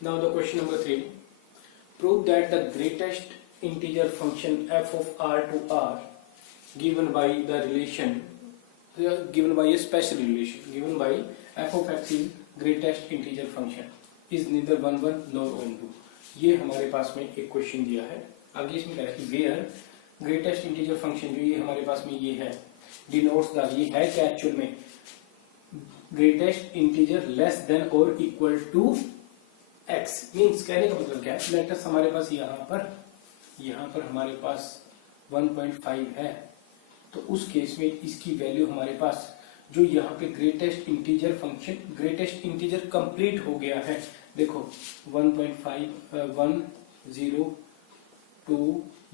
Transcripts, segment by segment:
Now the question number 3. Prove that the greatest integer function f of r to r given by the relation given by a special relation given by f of x is greatest integer function is neither 1 1 nor 1 2. ये हमारे पास में एक question दिया है. आगे इसमें कह रहा है कि वेयर ग्रेटेस्ट इंटीजर फंक्शन जो ये हमारे पास में ये है डिनोट्स द ये है क्या एक्चुअल में ग्रेटेस्ट इंटीजर लेस देन और इक्वल टू x. मीन्स कहने का मतलब क्या है, लेटस हमारे पास यहाँ पर हमारे पास 1.5 है, तो उस केस में इसकी वैल्यू हमारे पास जो यहाँ पे greatest integer function greatest integer complete हो गया है. देखो 1.5 1 0 2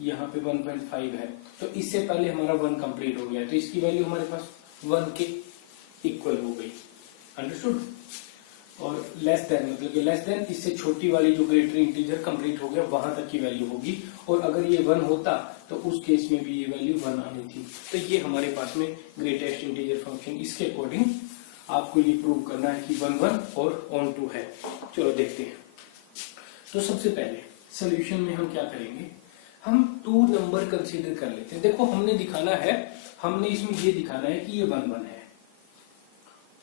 यहाँ पे 1.5 है, तो इससे पहले हमारा 1 कंप्लीट हो गया, तो इसकी वैल्यू हमारे पास 1 के इक्वल हो गई. अंडरस्टूड. और लेस देन मतलब कि लेस देन इससे छोटी वाली जो ग्रेटर इंटीजर कंप्लीट हो गया वहां तक की वैल्यू होगी, और अगर ये 1 होता तो उस केस में भी ये वैल्यू 1 आनी थी. तो ये हमारे पास में ग्रेटेस्ट इंटीजर फंक्शन, इसके अकॉर्डिंग आपको ये प्रूव करना है कि 1 1 और ऑन 2 है. चलो देखते हैं. तो सबसे पहले सोल्यूशन में हम क्या करेंगे, हम 2 नंबर कंसीडर कर लेते हैं. देखो हमने दिखाना है, हमने इसमें ये दिखाना है कि ये 1 1 है,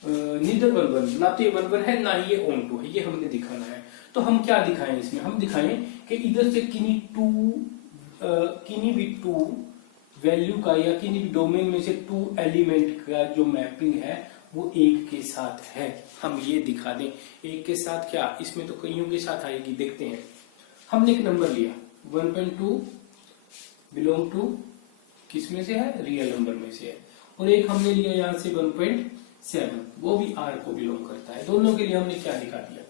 नीदर 1 1 ना तो ये 1 1 है ना ही ये ऑन 2 है, ये हमने दिखाना है. तो हम क्या दिखाएं इसमें, हम दिखाएं कि इधर से किन्हीं भी 2 वैल्यू का या किन्हीं भी डोमेन में से 2 एलिमेंट का जो मैपिंग है वो एक के साथ है. हम ये दिखा दें एक के साथ, क्या इसमें तो कईयों के साथ आएगी. देखते हैं. हमने एक नंबर लिया 1.2 बिलोंग टू किस में से है, रियल नंबर में से है, और एक हमने लिया यहां से 1.7 वो भी r को बिलोंग करता है. दोनों के लिए हमने क्या दिखा दिया,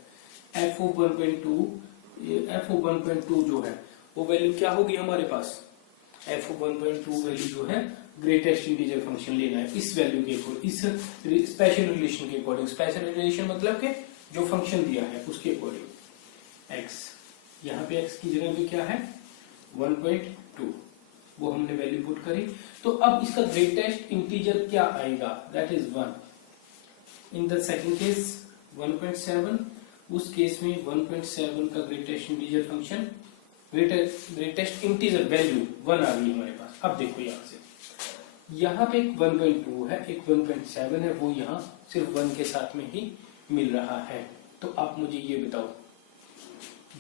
f of 1.2 जो है वो वैल्यू क्या होगी हमारे पास, f of 1.2 वैल्यू जो है ग्रेटेस्ट इंटीजर फंक्शन लेना है इस वैल्यू के अकॉर्डिंग, इस स्पेशल रिलेशन के अकॉर्डिंग. स्पेशल रिलेशन मतलब के जो फंक्शन दिया है उसके अकॉर्डिंग. x यहाँ पे x की जगह पे क्या है 1.2, वो हमने वैल्यू पुट करी. तो अब इसका ग्रेटेस्ट इंटीजर क्या आएगा, that is 1. In the second case 1.7, उस केस में 1.7 का greatest integer function greatest integer value 1 आ गई हमारे पास. अब देखो यहां से यहाँ पे एक 1.2 है, एक 1.7 है, वो यहाँ सिर्फ 1 के साथ में ही मिल रहा है. तो आप मुझे ये बताओ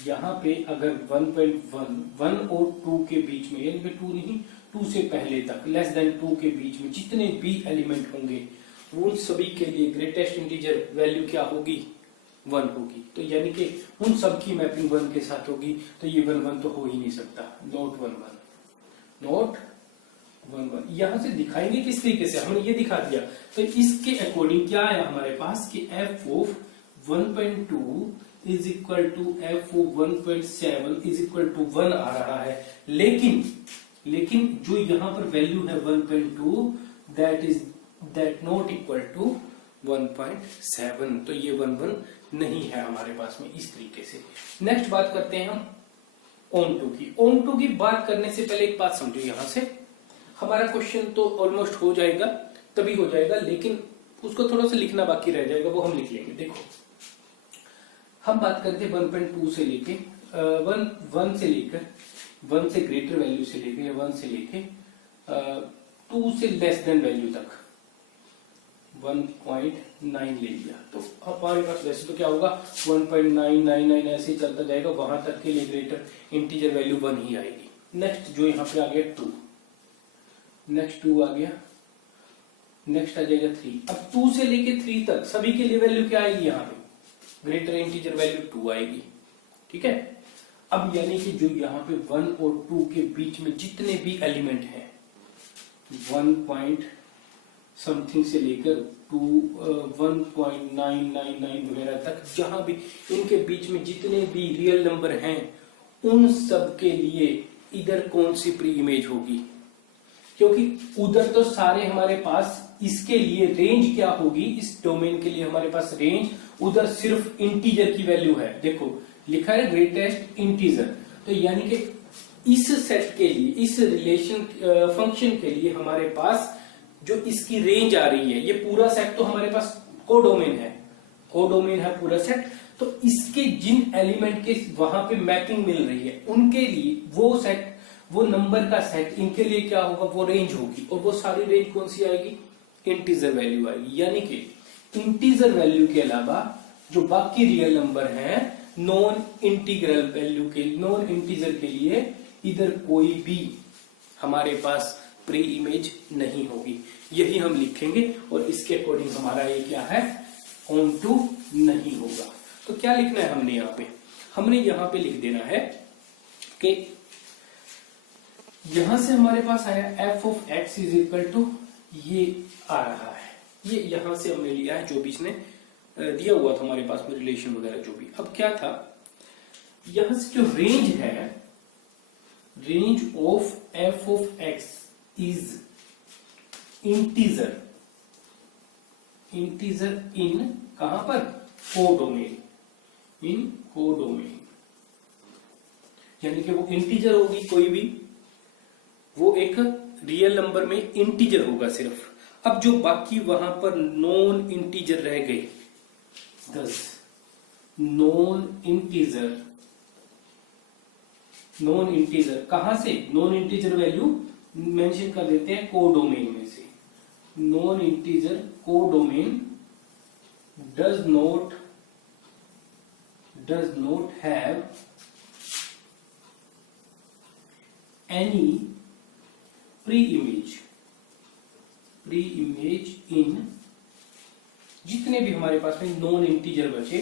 यहाँ पे अगर 1.1 और 2 के बीच में, यानी 2 नहीं 2 से पहले तक लेस देन 2 के बीच में जितने भी एलिमेंट होंगे उन सभी के लिए ग्रेटेस्ट इंटीजर वैल्यू क्या होगी 1 होगी. तो यानी कि उन सब की मैपिंग 1 के साथ होगी, तो ये 1 1 तो हो ही नहीं सकता. नॉट 1 1. यहां से दिखाएंगे किस तरीके से, हमने ये दिखा दिया. तो इसके अकॉर्डिंग क्या आया हमारे पास कि f of 1.2 is equal to f of 1.7 is equal to 1 आ रहा है. लेकिन जो यहां पर वैल्यू है 1.2 दैट नॉट इक्वल टू 1.7, तो ये 1 1 नहीं है हमारे पास में इस तरीके से. नेक्स्ट बात करते हैं हम ऑन 2 की. ऑन 2 की बात करने से पहले एक बात समझो, यहां से हमारा क्वेश्चन तो ऑलमोस्ट हो जाएगा, तभी हो जाएगा, लेकिन उसको थोड़ा सा लिखना बाकी रह जाएगा, वो हम लिख लेंगे. देखो हम बात करते हैं 1.2 से लेके 1 से लेकर 1 से ग्रेटर वैल्यू से लेके या 1 से लेके 2 से लेस देन वैल्यू तक 1.9 ले लिया. तो हमारे पास वैसे तो क्या होगा 1.999 ऐसे ही चलता जाएगा, वहां तक के लिए ग्रेटर इंटीजर वैल्यू 1 ही आएगी. नेक्स्ट जो यहाँ पे आ गया 2, नेक्स्ट 2 आ गया, नेक्स्ट आ जाएगा 3. अब 2 से लेके 3 तक सभी के लिए वैल्यू क्या आएगी, यहाँ पे ग्रेटर इंटीजर वैल्यू 2 आएगी. ठीक है. अब यानी कि जो यहाँ पे 1 और 2 के बीच में जितने भी एलिमेंट हैं 1 पॉइंट समथिंग से लेकर 1.999 वगैरह तक, जहां भी इनके बीच में जितने भी रियल नंबर हैं उन सब के लिए इधर कौन सी प्री इमेज होगी, क्योंकि उधर तो सारे हमारे पास इसके लिए रेंज क्या होगी, इस डोमेन के लिए हमारे पास रेंज, उधर सिर्फ इंटीजर की वैल्यू है. देखो लिखा है ग्रेटेस्ट इंटीजर, तो यानी कि इस सेट के लिए इस रिलेशन फंक्शन के लिए हमारे पास जो इसकी रेंज आ रही है, ये पूरा सेट तो हमारे पास कोडोमेन है, ओ डोमेन है पूरा सेट, तो इसके जिन एलिमेंट के वहां पे मैपिंग मिल रही है उनके लिए वो सेट, वो नंबर का सेट, इनके लिए क्या होगा, वो रेंज होगी। और वो सारी रेंज कौन सी आएगी, इंटीजर वैल्यू आएगी। यानी कि इंटीजर वैल्यू के अलावा जो बाकी रियल नंबर हैं, नॉन इंटीग्रल वैल्यू के, नॉन इंटीजर के लिए इधर कोई भी हमारे पास प्री इमेज नहीं होगी। यही हम लिखेंगे और इसके अकॉर्डिंग हमारा ये क्या है, ऑन टू नहीं होगा। तो क्या लिखना है हमने यहाँ पे, हमने यहाँ पे लिख देना है कि यहां से हमारे पास आया f of x is equal to, ये आ रहा है, ये यहां से हमने लिया है जो भी इसने दिया हुआ था हमारे पास में रिलेशन वगैरह जो भी। अब क्या था, यहां से जो रेंज है, range of F of x is integer, integer इन कहां पर, कोडोमेन, इन कोडोमेन, यानी कि वो इंटीजर होगी कोई भी, वो एक रियल नंबर में इंटीजर होगा सिर्फ। अब जो बाकी वहां पर नॉन इंटीजर रह गए 10, नॉन इंटीजर, नॉन इंटीजर कहां से, नॉन इंटीजर वैल्यू मेंशन कर देते हैं कोडोमेन में से। Non integer codomain does not have any pre image in, जितने भी हमारे पास में नॉन इंटीजर बचे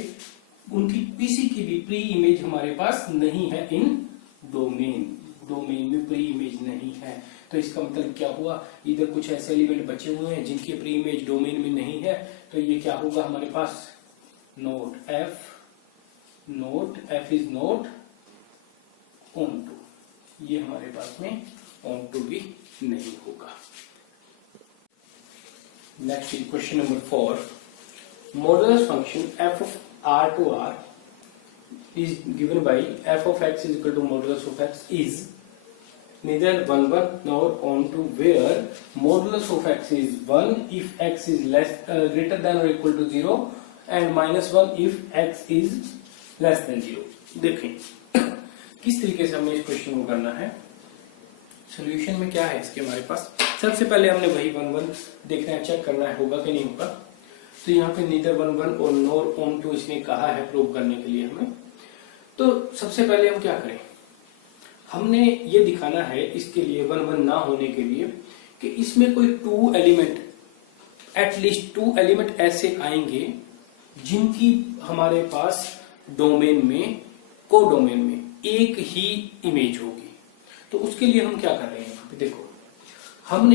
उनकी किसी की भी प्री इमेज हमारे पास नहीं है इन डोमेन, डोमेन में प्री इमेज नहीं है। तो इसका मतलब क्या हुआ, इधर कुछ ऐसे एलिमेंट बचे हुए हैं जिनकी प्री इमेज डोमेन में नहीं है, तो ये क्या होगा हमारे पास, note f is not onto, ये हमारे पास में ऑन टू भी नहीं होगा। Next question number 4, modulus function f of R to R is given by f of x is equal to modulus of x is neither 1 1 nor onto, where modulus of x is 1 if x is less greater than or equal to 0 and minus 1 if x is less than 0। देखें किस तरीके से हमें इस question को करना है। Solution में क्या है इसके हमारे पास, सबसे पहले हमने वही 1 1 देखना है, चेक करना है होगा कि नहीं होगा। तो यहाँ पे नीदर 1 1 और नोर ऑन टू इसने कहा है प्रूव करने के लिए हमें। तो सबसे पहले हम क्या करें, हमने ये दिखाना है इसके लिए 1 1 ना होने के लिए कि इसमें कोई 2 एलिमेंट, एटलीस्ट 2 एलिमेंट ऐसे आएंगे जिनकी हमारे पास डोमेन में, कोडोमेन में एक ही इमेज होगी। तो उसके लिए हम क्या कर रहे हैं, यहाँ पे देखो हम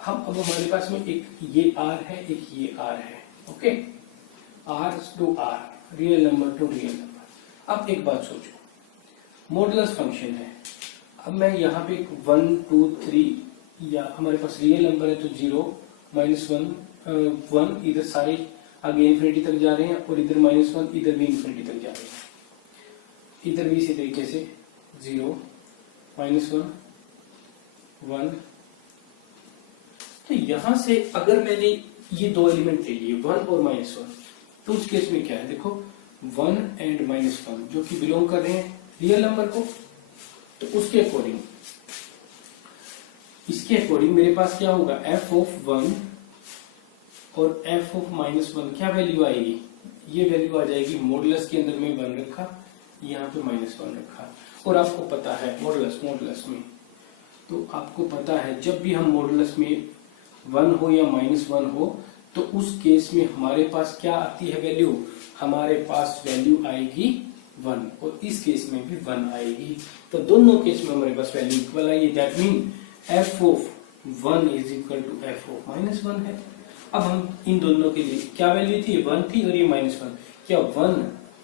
अब हमारे पास में एक ये आर है, एक ये आर है, okay, R to R, real number to real number. अब एक बात सोचो, मॉडुलस फंक्शन है, अब मैं यहाँ पे 1 2 3, या हमारे पास रियल नंबर है तो 0 -1 1, इधर सारे आगे इन्फिनिटी तक जा रहे हैं और इधर -1, इधर भी इन्फिनिटी तक जा रहे हैं, इधर भी इसी तरीके से 0 -1 1। तो यहां से अगर मैंने ये 2 एलिमेंट ले लिए 1 और -1, तो उस केस में क्या है, देखो 1 एंड -1 जो कि बिलोंग कर रहे हैं रियल नंबर को, तो उसके अकॉर्डिंग, इसके अकॉर्डिंग मेरे पास क्या होगा, f ऑफ 1 और f ऑफ -1 क्या वैल्यू आएगी, ये वैल्यू आ जाएगी, मॉडुलस के अंदर में 1 रखा, यहाँ पे -1 रखा। और आपको पता है मॉडुलस में, तो आपको पता है जब भी हम मॉडुलस में 1 हो या -1 हो, तो उस केस में हमारे पास क्या आती है वैल्यू, हमारे पास वैल्यू आएगी 1, और इस केस में भी 1 आएगी। तो दोनों केस में हमारे पास वैल्यू इक्वल आई, that mean f of 1 is equal to f of -1 है। अब हम इन दोनों के लिए क्या वैल्यू थी, 1 थी और ये -1, क्या 1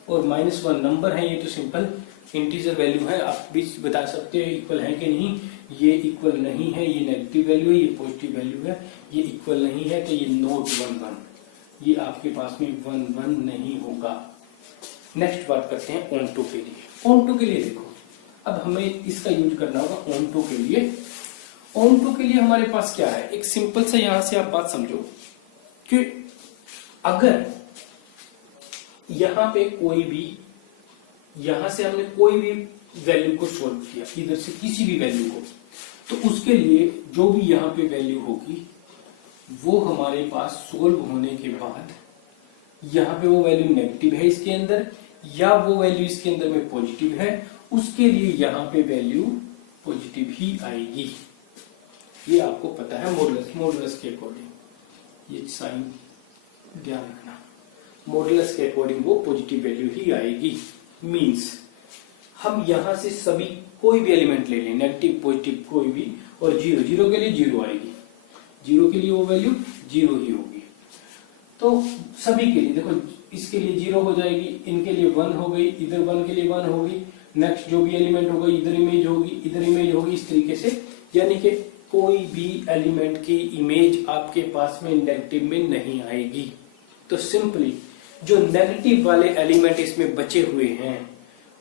और -1 नंबर है, ये तो सिंपल इंटीजर वैल्यू है, आप भी बता सकते हो इक्वल है कि नहीं, ये इक्वल नहीं है, ये नेगेटिव वैल्यू है, ये पॉजिटिव वैल्यू है, ये इक्वल नहीं है, तो ये नोट 1 1, ये आपके पास में 1 1 नहीं होगा। नेक्स्ट बात करते हैं ऑन टू के लिए। ऑन टू के लिए देखो, अब हमें इसका यूज करना होगा ऑन टू के लिए। ऑन टू के लिए हमारे पास क्या है, एक सिंपल सा यहां से आप बात समझो कि अगर यहां पे कोई भी, यहां से हमने कोई भी वैल्यू को सोल्व किया, इधर से किसी भी वैल्यू को, तो उसके लिए जो भी यहां पे वैल्यू होगी वो हमारे पास सोल्व होने के बाद यहां पे वो वैल्यू नेगेटिव है इसके अंदर, या वो वैल्यू इसके अंदर में पॉजिटिव है, उसके लिए यहां पे वैल्यू पॉजिटिव ही आएगी। ये आपको पता है मॉडुलस के अकॉर्डिंग, ये साइन ध्यान रखना, मॉडुलस के अकॉर्डिंग वो पॉजिटिव वैल्यू ही आएगी। मींस हम यहां से सभी कोई भी एलिमेंट ले लें, नेगेटिव पॉजिटिव कोई भी, और जीरो, जीरो के लिए जीरो आएगी, जीरो के लिए वो वैल्यू जीरो ही होगी। तो सभी के लिए देखो, इसके लिए जीरो हो जाएगी, इनके लिए वन हो गई, इधर वन के लिए वन होगी, नेक्स्ट जो भी एलिमेंट होगा इधर इमेज होगी, इधर इमेज होगी, इस तरीके से। यानी कि कोई भी एलिमेंट की इमेज आपके पास में नेगेटिव में नहीं आएगी। तो सिंपली जो नेगेटिव वाले एलिमेंट इसमें बचे हुए हैं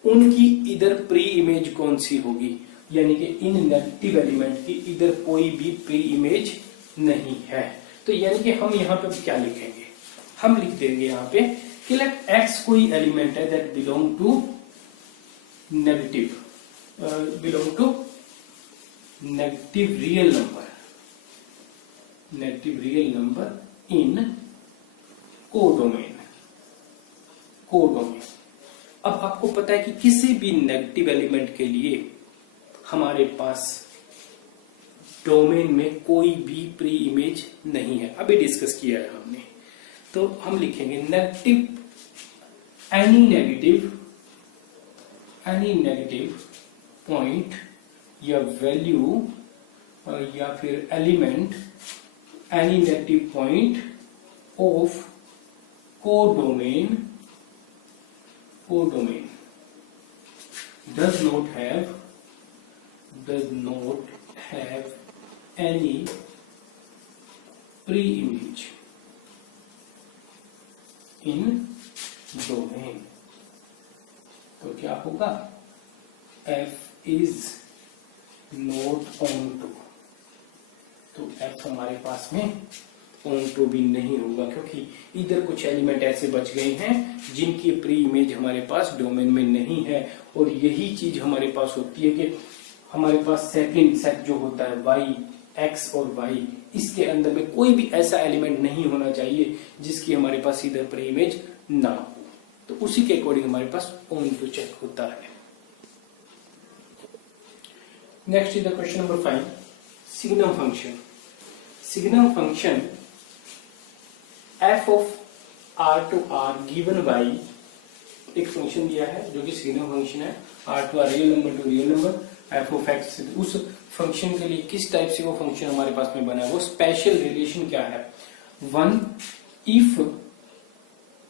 उनकी इधर प्री इमेज कौन सी होगी, यानी कि इन नेगेटिव एलिमेंट की इधर कोई भी प्री इमेज नहीं है। तो यानी कि हम यहाँ पे क्या लिखेंगे, हम लिख देंगे यहाँ पे कि लेट एक्स कोई एलिमेंट है that belong to negative, belong to negative real number, negative real number in codomain, codomain. अब आपको पता है कि किसी भी नेगेटिव एलिमेंट के लिए हमारे पास डोमेन में कोई भी प्री इमेज नहीं है, अभी डिस्कस किया है हमने। तो हम लिखेंगे नेगेटिव, एनी नेगेटिव पॉइंट या वैल्यू या फिर element, any negative point of codomain does not have any pre-image in domain। तो क्या होगा, f is not onto, तो f हमारे पास में onto भी नहीं होगा, क्योंकि इधर कुछ एलिमेंट ऐसे बच गए हैं जिनकी प्री इमेज हमारे पास डोमेन में नहीं है। और यही चीज हमारे पास होती है कि हमारे पास सेकंड सेट जो होता है y, x और y, इसके अंदर में कोई भी ऐसा एलिमेंट नहीं होना चाहिए जिसकी हमारे पास इधर प्री इमेज ना हो। तो उसी के अकॉर्डिंग हमारे पास onto चेक होता है। Next is the question number 5, signum function. Signum function f of r to r given by, एक फंक्शन दिया है जो कि सिग्नम फंक्शन है, r to r real number to real number, f of x। उस function के लिए किस टाइप से वो फंक्शन हमारे पास में बना है, वो स्पेशल रिलेशन क्या है, 1 if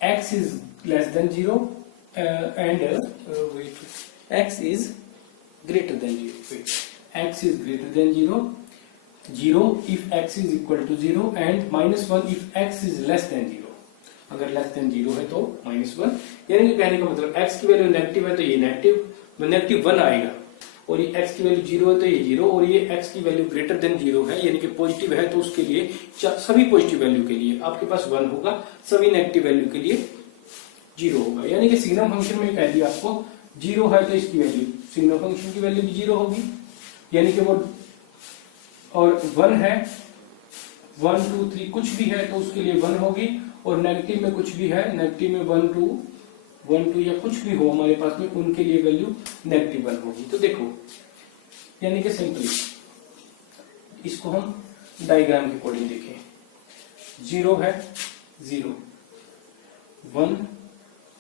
x is less than 0 and x is greater than 0, x is greater than 0, 0 if x is equal to 0 and -1 if x is less than 0। अगर लेस देन 0 है तो -1, यानी कि कहने का मतलब x की वैल्यू नेगेटिव है तो ये नेगेटिव 1 आएगा, और ये x की वैल्यू 0 है तो ये 0, और ये x की वैल्यू ग्रेटर देन 0 है यानी कि पॉजिटिव है तो उसके लिए सभी पॉजिटिव वैल्यू के लिए आपके पास 1 होगा, सभी नेगेटिव वैल्यू के लिए 0 होगा। यानी कि सिग्नम फंक्शन में कह दिया आपको 0 है तो इसकी वैल्यू, सिग्नम फंक्शन की वैल्यू भी 0 होगी, यानी कि वो, और 1 है, 1 2 3 कुछ भी है तो उसके लिए 1 होगी, और नेगेटिव में कुछ भी है, नेगेटिव में 1 2 या कुछ भी हो हमारे पास में, उनके लिए वैल्यू नेगेटिव 1 होगी। तो देखो, यानी कि सिंपली इसको हम डायग्राम के अकॉर्डिंग देखें, 0 है 0, 1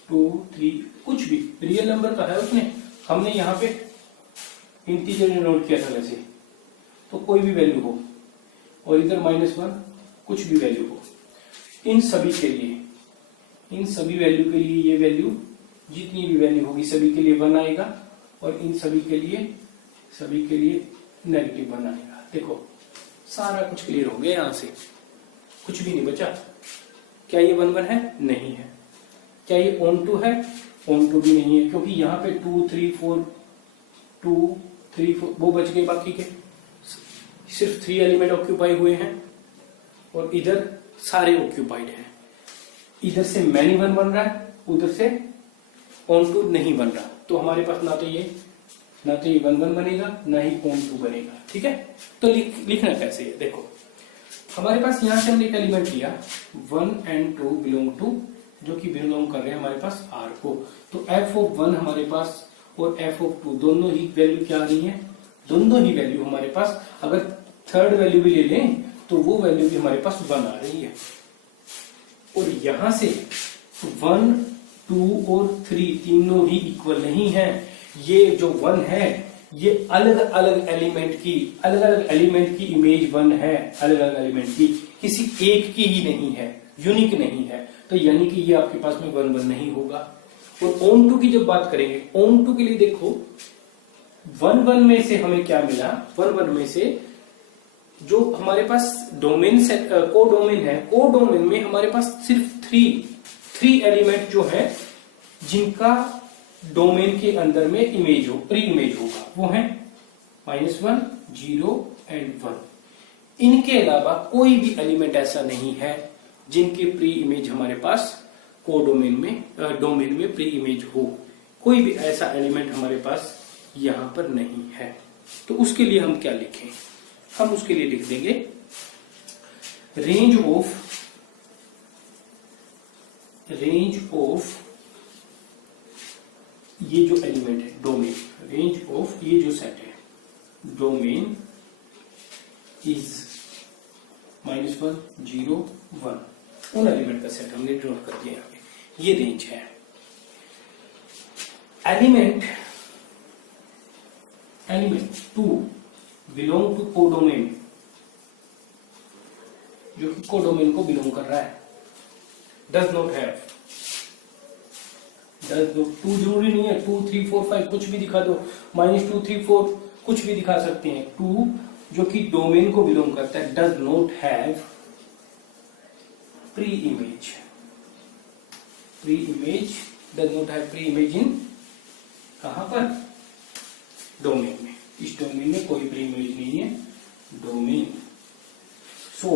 2 3 कुछ भी रियल नंबर का है उसने, हमने यहाँ पे इंटीजर नोट किया था वैसे, तो कोई भी वैल्यू हो, और इधर -1 कुछ भी वैल्यू हो, इन सभी के लिए, इन सभी वैल्यू के लिए ये वैल्यू जितनी भी वैल्यू होगी सभी के लिए 1 आएगा, और इन सभी के लिए नेगेटिव 1 आएगा। देखो सारा कुछ क्लियर हो गया, यहां से कुछ भी नहीं बचा। क्या ये 1 1 है? नहीं है। क्या ये onto है? onto भी नहीं है, क्योंकि यहाँ पे 2 3 4 वो बच गए, बाकी के सिर्फ 3 एलिमेंट ऑक्यूपाई हुए हैं, और इधर सारे ऑक्यूपाइड हैं। इधर से मैनी 1 बन रहा है, उधर से ऑन टू नहीं बन रहा, तो हमारे पास ना तो ये 1 1 बनेगा ना ही ऑन टू बनेगा। ठीक है, तो लिखना कैसे है, देखो हमारे पास यहां से हमने एक एलिमेंट लिया 1 and 2 बिलोंग टू, जो कि बिलोंग कर रहे हैं हमारे पास R को, तो f ऑफ 1 हमारे पास और f ऑफ 2 दोनों ही वैल्यू क्या आ रही है, दोनों ही वैल्यू हमारे पास, अगर थर्ड वैल्यू भी ले लें तो वो वैल्यू भी हमारे पास 1 आ रही है। और यहां से 1 2 और 3 तीनों ही इक्वल नहीं है, ये जो 1 है ये अलग अलग एलिमेंट की इमेज 1 है, अलग अलग एलिमेंट की, किसी एक की ही नहीं है, यूनिक नहीं है, तो यानी कि ये आपके पास में 1 1 नहीं होगा। और ऑन टू की जब बात करेंगे, ऑन टू के लिए देखो 1 1 में से हमें क्या मिला, 1 1 में से जो हमारे पास डोमेन से कोडोमेन है, कोडोमेन में हमारे पास सिर्फ 3 एलिमेंट जो है जिनका डोमेन के अंदर में इमेज हो, प्री इमेज होगा, वो है -1 0 and 1। इनके अलावा कोई भी एलिमेंट ऐसा नहीं है जिनकी प्री इमेज हमारे पास कोडोमेन में डोमेन में प्री इमेज हो, कोई भी ऐसा एलिमेंट हमारे पास यहां पर नहीं है। तो उसके लिए हम क्या लिखें, हम उसके लिए लिख देंगे रेंज ऑफ ये जो एलिमेंट है डोमेन, रेंज ऑफ ये जो सेट है डोमेन इज -1 0 1, उन एलिमेंट का सेट हमने नोट कर दिया, यहाँ पे ये रेंज है। एलिमेंट 2 बिलोंग टू कोडोमेन, जो कि कोडोमेन को बिलोंग कर रहा है, डज नॉट हैव, 2 जरूरी नहीं है, 2 3 4 5 कुछ भी दिखा दो, -2 3 4 कुछ भी दिखा सकते हैं। 2 जो कि डोमेन को बिलोंग करता है, does not have pre image, does not have pre image in, कहां पर, डोमेन में, इस डोमेन में कोई प्री इमेज नहीं है, domain. So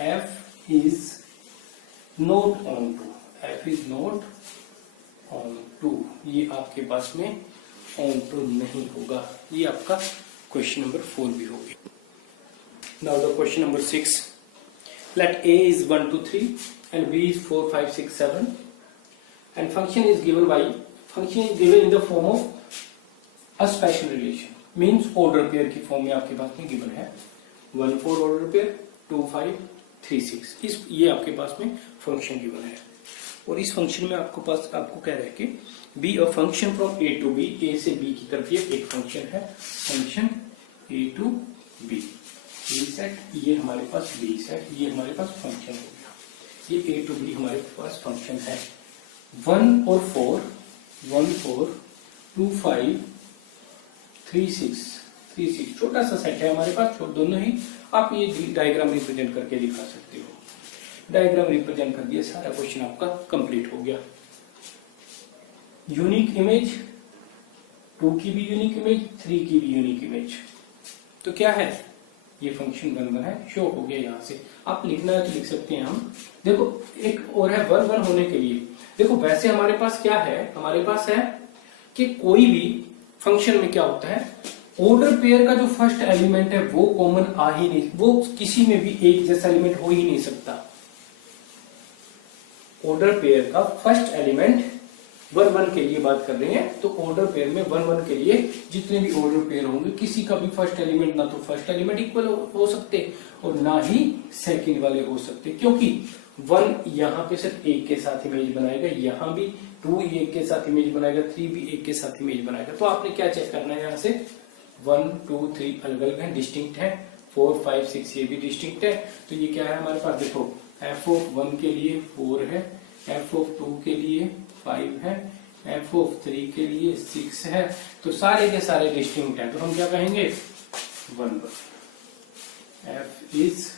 f is not on to, f is not on to, ये आपके पास में on to नहीं होगा, ये आपका क्वेश्चन नंबर 4 भी होगी। Now the question number 6, let a is 1 2 3 and b is 4 5 6 7 and function is given in the form of a special relation, means order pair की फॉर्म में आपके पास में गिवन है, 1 4 ऑर्डर पेयर, 2 5 3 6, इस ये आपके पास में फंक्शन गिवन है। और इस फंक्शन में आपको कह रहा है कि be a function from A to B, A से बी की तरफ ये एक फंक्शन है, function A to B, A set ये हमारे पास बी सेट, ये हमारे पास फंक्शन हो गया, ये ए टू बी हमारे पास फंक्शन है। 1 और 4 1 4 2 5 3 6 छोटा सा सेट है हमारे पास, दोनों ही आप ये डायग्राम रिप्रेजेंट करके दिखा सकते हो। डायग्राम रिप्रेजेंट कर दिया, सारा क्वेश्चन आपका कंप्लीट हो गया। यूनिक इमेज, 2 की भी यूनिक इमेज, 3 की भी यूनिक इमेज, तो क्या है, ये फंक्शन 1 1 है, शो हो गया। यहां से आप लिखना है तो लिख सकते हैं हम। देखो एक और है 1 1 होने के लिए, देखो वैसे हमारे पास क्या है, हमारे पास है कि कोई भी फंक्शन में क्या होता है, ऑर्डर पेयर का जो फर्स्ट एलिमेंट है वो कॉमन आ ही नहीं, वो किसी में भी एक जैसा एलिमेंट हो ही नहीं सकता। ऑर्डर पेयर का फर्स्ट एलिमेंट 1 1 के लिए बात कर रहे हैं, तो ऑर्डर पेयर में 1 1 के लिए जितने भी ऑर्डर पेयर होंगे, किसी का भी फर्स्ट एलिमेंट ना तो फर्स्ट एलिमेंट इक्वल हो सकते और ना ही सेकंड वाले हो सकते, क्योंकि 1 यहाँ पे सिर्फ 1 के साथ इमेज बनाएगा, यहाँ भी 2 1 के साथ इमेज बनाएगा, 3 भी 1 के साथ इमेज बनाएगा। तो आपने क्या चेक करना है, यहाँ से 1 2 3 अलग अलग है, डिस्टिंक्ट है, 4 5 6 ये भी डिस्टिंक्ट है। तो ये क्या है हमारे पास, देखो f ऑफ 1 के लिए 4 है, f ऑफ 2 के लिए 5 है, f ऑफ 3 के लिए 6 है, तो सारे के सारे डिस्टिंक्ट है। तो हम क्या कहेंगे, 1 1, f is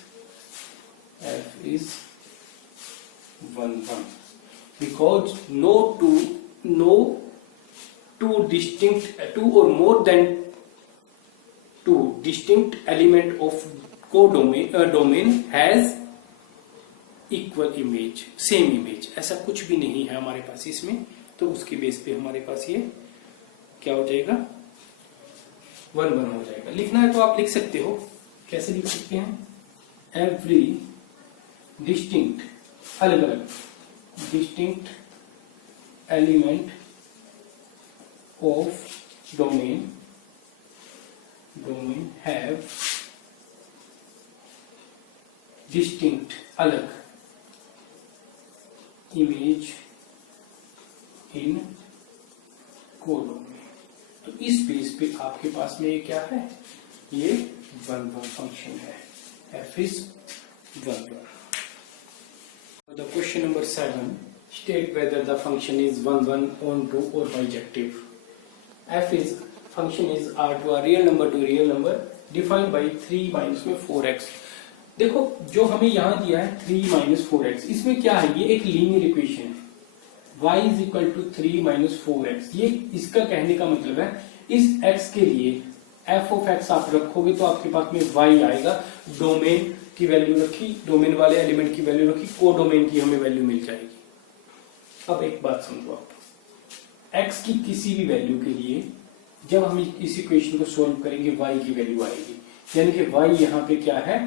1 1 because no two or more than 2 distinct element of domain has equal image, same image, ऐसा कुछ भी नहीं है हमारे पास इसमें, तो उसके बेस पे हमारे पास ये क्या हो जाएगा, 1 1 हो जाएगा। लिखना है तो आप लिख सकते हो, कैसे लिख सकते हैं, एवरी डिस्टिंक्ट, अलग अलग distinct element of domain have distinct, अलग इमेज इन कोडोमेन। तो इस बेस पे आपके पास में ये क्या है, ये 1 1 फंक्शन है, f is 1 1। The question number 7, state whether the function is 1 1 onto or bijective. F is function is r to a real number to real number defined by 3 minus में 4x। देखो जो हमें यहाँ दिया है 3 minus 4x, इसमें क्या है, ये एक लीनियर इक्वेशन है, y is equal to 3 minus 4x। ये इसका कहने का मतलब है इस x के लिए f of x आप रखोगे तो आपके पास में y आएगा, डोमेन की वैल्यू रखी, डोमेन वाले एलिमेंट की वैल्यू रखी, कोडोमेन की हमें वैल्यू मिल जाएगी। अब एक बात समझो आप, x की किसी भी वैल्यू के लिए जब हम इस इक्वेशन को सॉल्व करेंगे y की वैल्यू आएगी, यानी कि y यहाँ पे क्या है,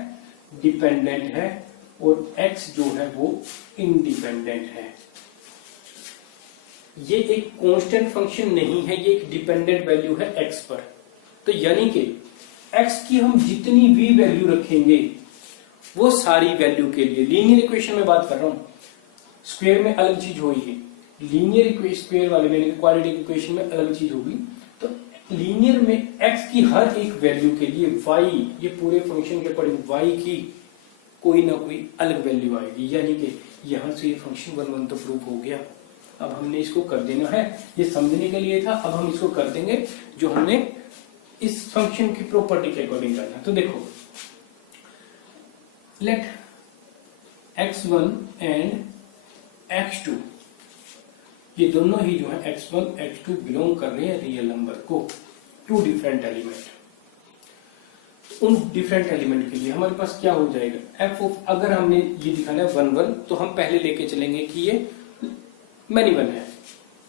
डिपेंडेंट है, और x जो है वो इंडिपेंडेंट है। ये एक कांस्टेंट फंक्शन नहीं है, ये एक डिपेंडेंट वैल्यू है x पर। तो यानी कि x की हम जितनी भी वैल्यू रखेंगे वो सारी वैल्यू के लिए, लीनियर इक्वेशन में बात कर रहा हूं, स्क्वायर में अलग चीज होगी, लीनियर इक्वेशन स्क्वायर वाले में क्वाड्रेटिक इक्वेशन में अलग चीज होगी। तो लीनियर में x की हर एक वैल्यू के लिए y, ये पूरे फंक्शन के अकॉर्डिंग y की कोई ना कोई अलग वैल्यू आएगी, यानी कि यहां से ये फंक्शन 1 1 तो प्रूव हो गया। अब हमने इसको कर देना है, ये समझने के लिए था, अब हम इसको कर देंगे जो हमने इस फंक्शन की प्रॉपर्टी के अकॉर्डिंग करना। तो देखो, लेट x1 एंड x2, ये दोनों ही जो है x1 x2 बिलोंग कर रहे हैं रियल नंबर को, 2 डिफरेंट एलिमेंट। उन डिफरेंट एलिमेंट के लिए हमारे पास क्या हो जाएगा, f ऑफ, अगर हमने ये दिखाना है 1 1 तो हम पहले लेके चलेंगे कि ये मैनी 1 है,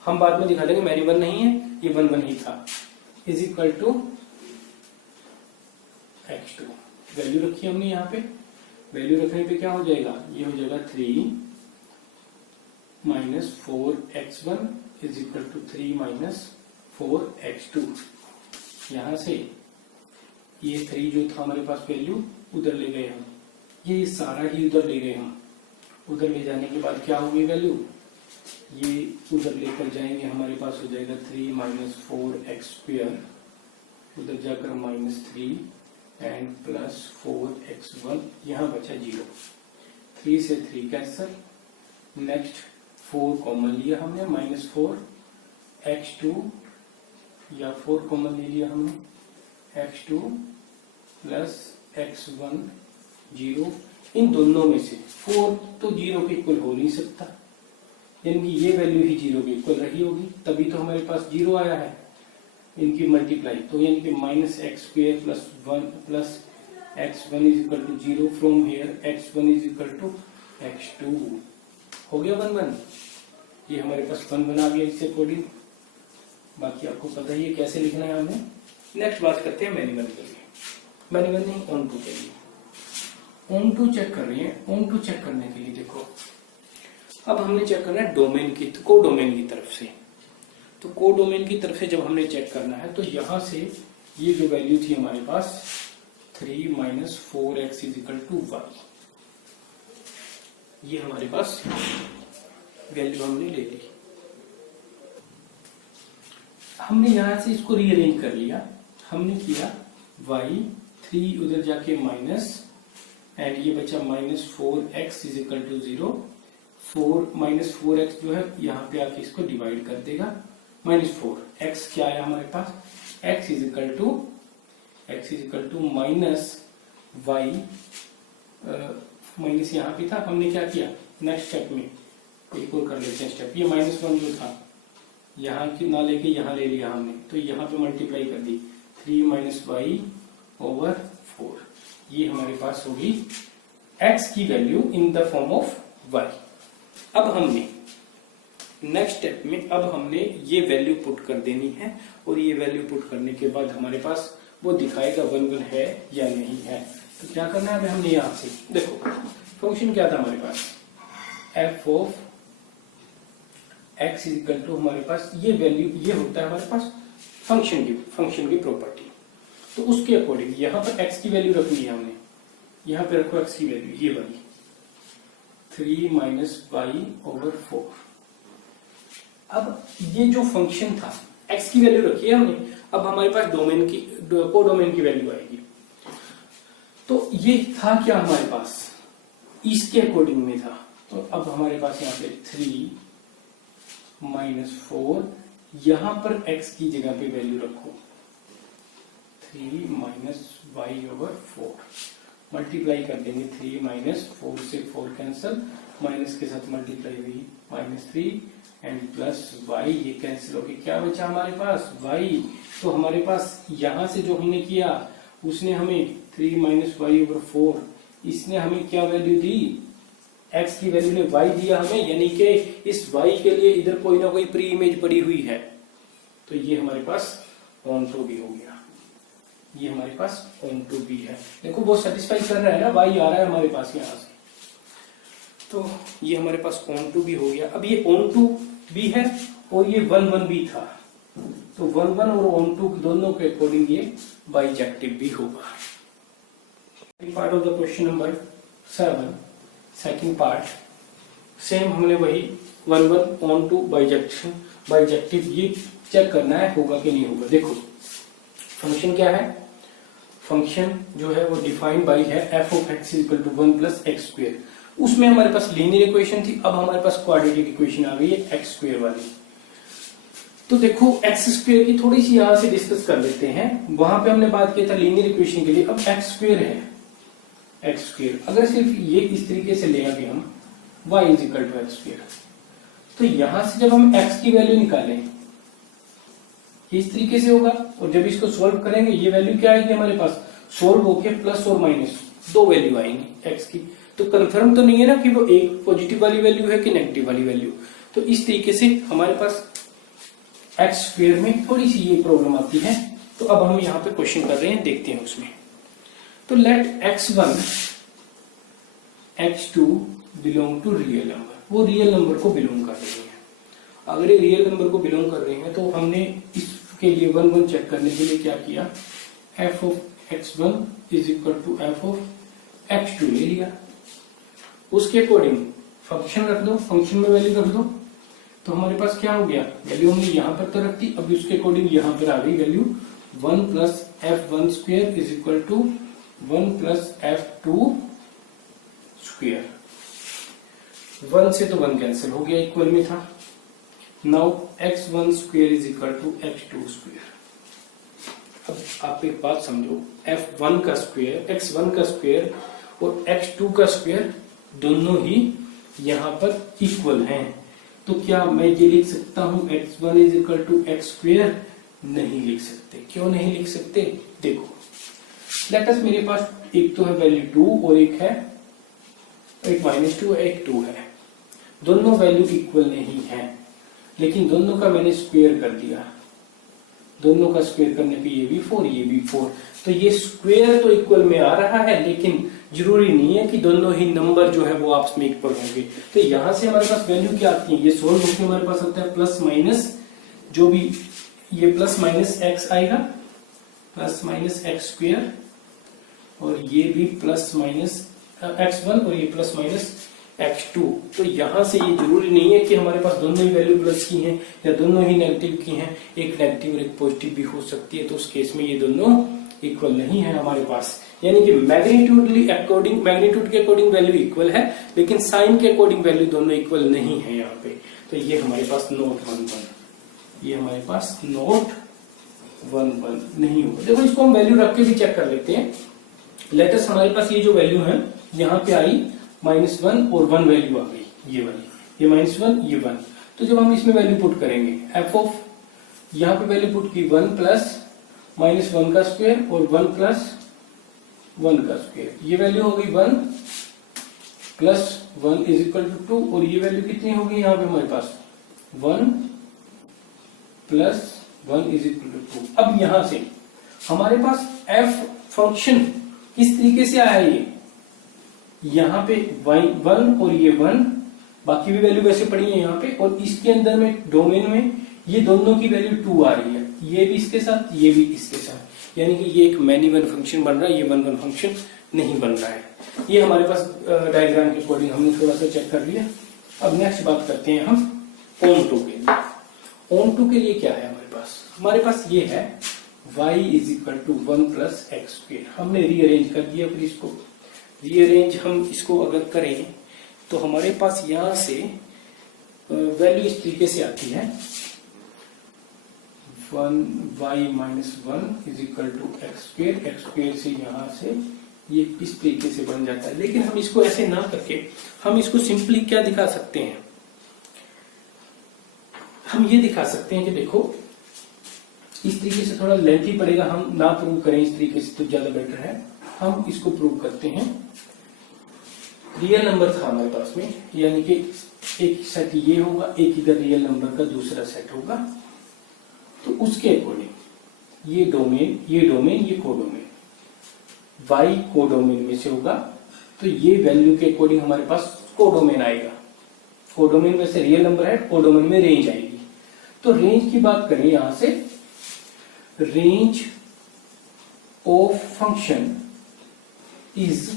हम बाद में दिखा देंगे मैनी 1 नहीं है, ये 1 1 ही था, is equal to x2। Value रखी हमने यहाँ पे, वैल्यू रखने पे क्या हो जाएगा, ये हो जाएगा 3 minus 4x1 is equal to 3 minus 4x2। यहां से ये 3 जो था हमारे पास वैल्यू उधर ले गए हम, ये सारा ही उधर ले गए हम, उधर ले जाने के बाद क्या होगी वैल्यू, ये उधर लेकर जाएंगे, हमारे पास हो जाएगा 3 minus 4x², उधर जाकर -3 एंड प्लस 4x1, यहाँ बचा 0, 3 से 3 कैंसल, नेक्स्ट 4 कॉमन लिया हमने, -4x2 या 4 कॉमन ले लिया हमने, x2 प्लस x1 0, इन दोनों में से 4 तो 0 के इक्वल हो नहीं सकता, यानी कि ये वैल्यू ही 0 के इक्वल रही होगी, तभी तो हमारे पास 0 आया है, इनकी मल्टीप्लाई, तो यानी कि -x² plus 1 plus x1 is equal to 0, from here x1 is equal to x2, हो गया 1 1। ये हमारे पास 1 1 आ गया इससे अकॉर्डिंग, बाकी आपको पता ही है कैसे लिखना है हमें। नेक्स्ट बात करते हैं मैनी 1 के लिए, मैनी 1 नहीं ऑन टू के लिए, ऑन टू चेक कर रहे हैं। ऑन टू चेक करने के लिए देखो, अब हमने चेक करना है डोमेन की, कोडोमेन की तरफ से। तो कोडोमेन की तरफ से जब हमने चेक करना है तो यहां से ये जो वैल्यू थी हमारे पास 3 minus 4x is equal to y, ये हमारे पास वैल्यू हमने ले ली। हमने यहां से इसको रीअरेंज कर लिया, हमने किया y 3 उधर जाके माइनस, एंड ये बचा -4x is equal to 0, 4 -4x जो है यहाँ पे आके इसको डिवाइड कर देगा, -4 x क्या आया हमारे पास, x is equal to minus y, minus यहाँ पे था, हमने क्या किया नेक्स्ट स्टेप में, एक और कर लेते हैं स्टेप, ये -1 जो था यहाँ की ना लेके यहाँ ले लिया हमने, तो यहाँ पे मल्टीप्लाई कर दी, 3 - y/4, ये हमारे पास होगी x की value in the form of y। अब हमने नेक्स्ट स्टेप में अब हमने ये वैल्यू पुट कर देनी है, और ये वैल्यू पुट करने के बाद हमारे पास वो दिखाएगा 1 1 है या नहीं है। तो क्या करना है, हमने यहां से देखो फंक्शन क्या था हमारे पास, f of x is equal to हमारे पास ये वैल्यू, ये होता है हमारे पास फंक्शन की प्रॉपर्टी। तो उसके अकॉर्डिंग यहां पर x की वैल्यू रखनी है हमने, यहां पे रखो x की वैल्यू ये वाली 3 माइनस वाई ओवर 4। अब ये जो फंक्शन था x की वैल्यू रखी है हमने, अब हमारे पास कोडोमेन की वैल्यू आएगी। तो ये था क्या हमारे पास, इसके अकॉर्डिंग में था। तो अब हमारे पास यहाँ पे 3 माइनस 4, यहां पर x की जगह पे वैल्यू रखो 3 माइनस वाई ओवर 4, मल्टीप्लाई कर देंगे 3 माइनस 4 से 4 कैंसिल, माइनस के साथ मल्टीप्लाई हुई -3 एंड प्लस y, ये कैंसिल हो गया, क्या बचा हमारे पास y। तो हमारे पास यहां से जो हमने किया उसने हमें 3 माइनस वाई ओवर 4, इसने हमें क्या वैल्यू दी, x की वैल्यू ने y दिया हमें, यानी कि इस y के लिए इधर कोई ना कोई प्री इमेज पड़ी हुई है। तो ये हमारे पास ऑन टू बी हो गया, ये हमारे पास ऑन टू बी है। देखो वो सेटिस्फाई कर रहा है ना, y आ रहा है हमारे पास यहां से, तो ये हमारे पास ऑन टू बी हो गया। अब ये ऑन टू बी है और ये 1 1 भी था, तो 1 1 और ऑन टू दोनों के अकॉर्डिंग ये बाइजेक्टिव भी होगा। Part of the question number 7, second part, same हमने वही 1 1 ऑन टू बाइजेक्टिव ये चेक करना है होगा कि नहीं होगा। देखो फंक्शन क्या है, फंक्शन जो है वो डिफाइंड बाई है f of x equal to 1 plus x square. उसमें हमारे पास लीनियर इक्वेशन थी, अब हमारे पास क्वाड्रेटिक इक्वेशन आ गई है एक्स स्क्वेयर वाली। तो देखो एक्स स्क्वेयर की थोड़ी सी यहां से डिस्कस कर लेते हैं। वहां पे हमने बात किया था लीनियर इक्वेशन के लिए, अब एक्स स्क्वेयर है, एक्स स्क्वेयर अगर सिर्फ ये इस तरीके से ले आगे हम y is equal to x square, तो यहां से जब हम x की वैल्यू निकालें इस तरीके से होगा, और जब इसको सोल्व करेंगे ये वैल्यू क्या आएगी हमारे पास, सोल्व होके प्लस और माइनस दो वैल्यू आएंगी x की। तो कंफर्म तो नहीं है ना कि वो एक पॉजिटिव वाली वैल्यू है कि नेगेटिव वाली वैल्यू। तो इस तरीके से हमारे पास एक्स स्क्वेयर में थोड़ी सी ये प्रॉब्लम आती है। तो अब हम यहाँ पे क्वेश्चन कर रहे हैं, देखते हैं उसमें। तो let x1 x2 belong to real number, वो रियल नंबर को बिलोंग कर रहे हैं। अगर ये रियल नंबर को बिलोंग कर रहे हैं तो हमने इसके लिए 1 1 चेक करने के लिए क्या किया, f of x1 is equal to f of x2 ले लिया, उसके अकॉर्डिंग फंक्शन रख दो, फंक्शन में वैल्यू रख दो। तो हमारे पास क्या हो गया, वैल्यू हमने यहां पर तो रख दी, अब उसके अकॉर्डिंग यहां पर आ गई value 1 plus f1 square is equal to 1 plus f2 square. 1 से तो 1 कैंसिल हो गया, इक्वल में था। Now x1 square is equal to x2 square. अब आप एक बात समझो, f1 का स्क्वेयर, x1 का स्क्वेयर और x2 का स्क्वेयर दोनों ही यहां पर इक्वल हैं। तो क्या मैं ये लिख सकता हूं x1 is equal to x square? नहीं लिख सकते। क्यों नहीं लिख सकते? देखो लेट अस, मेरे पास एक तो है वैल्यू 2 और एक है एक -2 एक 2 है, दोनों वैल्यू इक्वल नहीं है, लेकिन दोनों का मैंने स्क्वेयर कर दिया, दोनों का स्क्वेयर करने पे ये भी 4 ये भी 4। तो ये स्क्वेयर तो इक्वल में आ रहा है, लेकिन जरूरी नहीं है कि दोनों ही नंबर जो है वो आपस में इक्वल होंगे। तो यहां से हमारे पास वैल्यू क्या आती है, ये सोल्व होकर हमारे पास आता है प्लस माइनस, जो भी ये प्लस माइनस एक्स आएगा, प्लस माइनस एक्स स्क्वेयर, और ये भी प्लस माइनस x1 और ये प्लस माइनस x2। तो यहां से ये जरूरी नहीं है कि हमारे पास दोनों ही वैल्यू प्लस की हैं या दोनों ही नेगेटिव की हैं, एक नेगेटिव और एक पॉजिटिव भी हो सकती है। तो उस केस में ये दोनों इक्वल नहीं है हमारे पास, यानी कि मैग्नीट्यूड के अकॉर्डिंग वैल्यू इक्वल है, लेकिन साइन के अकॉर्डिंग वैल्यू दोनों इक्वल नहीं है यहाँ पे। तो ये हमारे पास नोट 1 1, ये हमारे पास नोट 1 1 नहीं होगा। देखो इसको हम वैल्यू रख के भी चेक कर लेते हैं। लेटेस्ट हमारे पास ये जो वैल्यू है यहाँ पे आई -1 और 1 वैल्यू आ गई, ये वाली, ये -1 ये 1। तो जब हम इसमें वैल्यू पुट करेंगे, f ऑफ यहाँ पे वैल्यू पुट की 1 प्लस -1 का स्क्वायर और 1 प्लस 1 का स्क्वायर, ये वैल्यू हो गई 1 प्लस 1 इज इक्वल टू 2 और ये वैल्यू कितनी होगी यहाँ पे हमारे पास 1 प्लस 1 इज इक्वल टू 2। अब यहां से हमारे पास एफ फंक्शन किस तरीके से आया ये, यहाँ पे 1 और ये 1, बाकी भी वैल्यू वैसे पड़ी है यहाँ पे, और इसके अंदर में डोमेन में ये दोनों की वैल्यू 2 आ रही है, ये भी इसके साथ ये भी इसके साथ, यानी कि ये एक मैनी वन फंक्शन बन रहा है, ये वन वन फंक्शन नहीं बन रहा है। ये हमारे पास डायग्राम के अकॉर्डिंग हमने थोड़ा सा चेक कर लिया। अब नेक्स्ट बात करते हैं हम ऑन टू के लिए। ऑन टू के लिए क्या है हमारे पास ये है y is equal to 1 plus x square. हमने रीअरेंज कर दिया, फिर इसको रीअरेंज हम इसको अगर करें तो हमारे पास यहां से वैल्यू इस तरीके से आती है 1y minus 1 is equal to x square. X square से यहां से ये इस तरीके से बन जाता है। लेकिन हम इसको ऐसे ना करके हम इसको सिंपली क्या दिखा सकते हैं, हम ये दिखा सकते हैं कि देखो इस तरीके से थोड़ा लेंथी पड़ेगा, हम ना प्रूव करें इस तरीके से तो ज्यादा बेटर है। हम इसको प्रूव करते हैं। रियल नंबर था हमारे पास में, यानी कि एक सेट ये होगा, एक इधर रियल नंबर का दूसरा सेट होगा, तो उसके अकॉर्डिंग ये डोमेन ये कोडोमेन, y कोडोमेन में से होगा, तो ये वैल्यू के अकॉर्डिंग हमारे पास कोडोमेन आएगा। कोडोमेन में से रियल नंबर है, कोडोमेन में रेंज आएगी। तो रेंज की बात करें यहां से, range of function is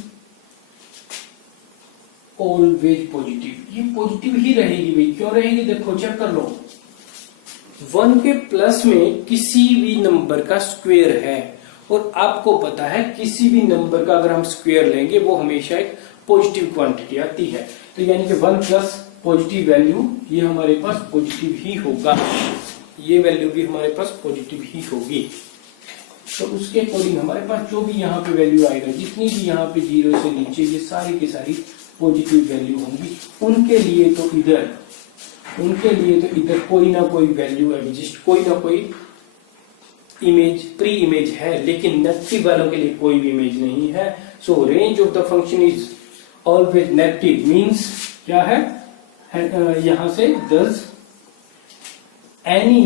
always positive. ये पॉजिटिव ही रहेगी भाई, क्यों रहेगी देखो चेक कर लो। 1 के प्लस में किसी भी नंबर का स्क्वायर है, और आपको पता है किसी भी नंबर का अगर हम स्क्वायर लेंगे वो हमेशा एक पॉजिटिव क्वांटिटी आती है। तो यानी कि 1 प्लस पॉजिटिव वैल्यू ये हमारे पास पॉजिटिव ही होगा, ये वैल्यू भी हमारे पास पॉजिटिव ही होगी। तो उसके अकॉर्डिंग हमारे पास जो भी यहाँ पे वैल्यू आएगा, जितनी भी यहाँ पे 0 से नीचे, ये सारी की सारी पॉजिटिव वैल्यू होंगी। उनके लिए तो इधर कोई ना कोई वैल्यू एग्जिस्ट, कोई ना कोई इमेज प्री इमेज है, लेकिन नेगेटिव वालों के लिए कोई भी इमेज नहीं है। सो range of the function is always negative, means क्या है यहां से दस any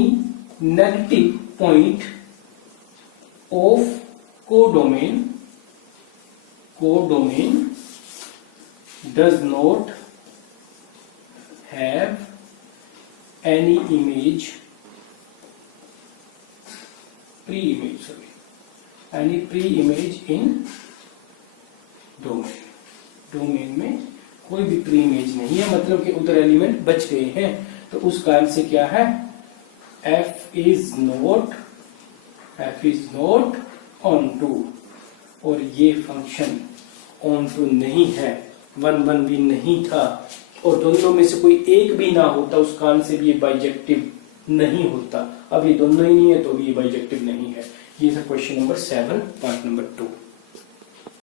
negative point of codomain does not have any image pre-image in domain में कोई भी प्री इमेज नहीं है, मतलब कि उधर एलिमेंट बच गए हैं। तो उस कारण से क्या है, f is not on to, और ये फंक्शन ऑन टू नहीं है, 1 भी नहीं था, और दोनों में से कोई एक भी ना होता उस कारण से भी ये बाइजेक्टिव नहीं होता। अब ये दोनों ही नहीं है तो भी ये बाइजेक्टिव नहीं है। ये था क्वेश्चन नंबर 7 पार्ट नंबर 2।